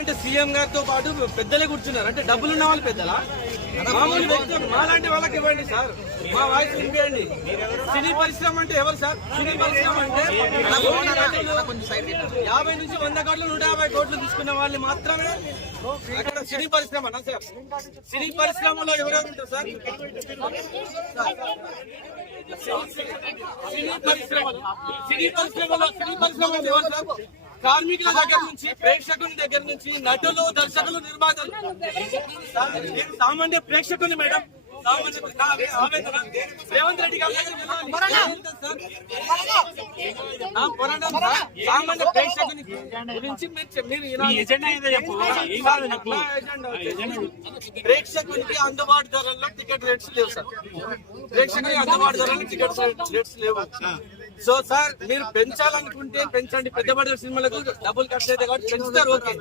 అంటే సీఎం గారితో పాటు పెద్దలే కూర్చున్నారు. అంటే డబ్బులు ఉన్న వాళ్ళు పెద్దలా? మామూలు వ్యక్తులు మాలాంటి వాళ్ళకి ఇవ్వండి సార్, మా వాయిస్ వినిపించండి. సినీ పరిశ్రమ అంటే ఎవరు సార్? సినీ పరిశ్రమ అంటే 50 నుంచి 100 కోట్లు 150 కోట్లు తీసుకున్న వాళ్ళు మాత్రమే అక్కడ సినీ పరిశ్రమ సార్. సినీ పరిశ్రమలో ఎవరెవరు ఉంటారు సార్? సినీ పరిశ్రమ ఎవరు సార్? కార్మికుల దగ్గర నుంచి, ప్రేక్షకుని దగ్గర నుంచి, నటులు, దర్శకులు, నిర్మాతలు, సామాన్య ప్రేక్షకుని మేడం. రేవంత్ రెడ్డి గారు సామాన్య ప్రేక్షకుని గురించి ప్రేక్షకునికి అందుబాటు ధరల్లో టికెట్ రేట్స్ లేవు సార్. ప్రేక్షకునికి అందుబాటు ధరల్లో టికెట్ రేట్స్ లేవు. సో సార్, మీరు పెంచాలనుకుంటే పెంచండి. పెద్ద బడ్జెట్ సినిమాలకు డబ్బులు ఖర్చు అయితే కాబట్టి పెంచుతారు, ఓకే.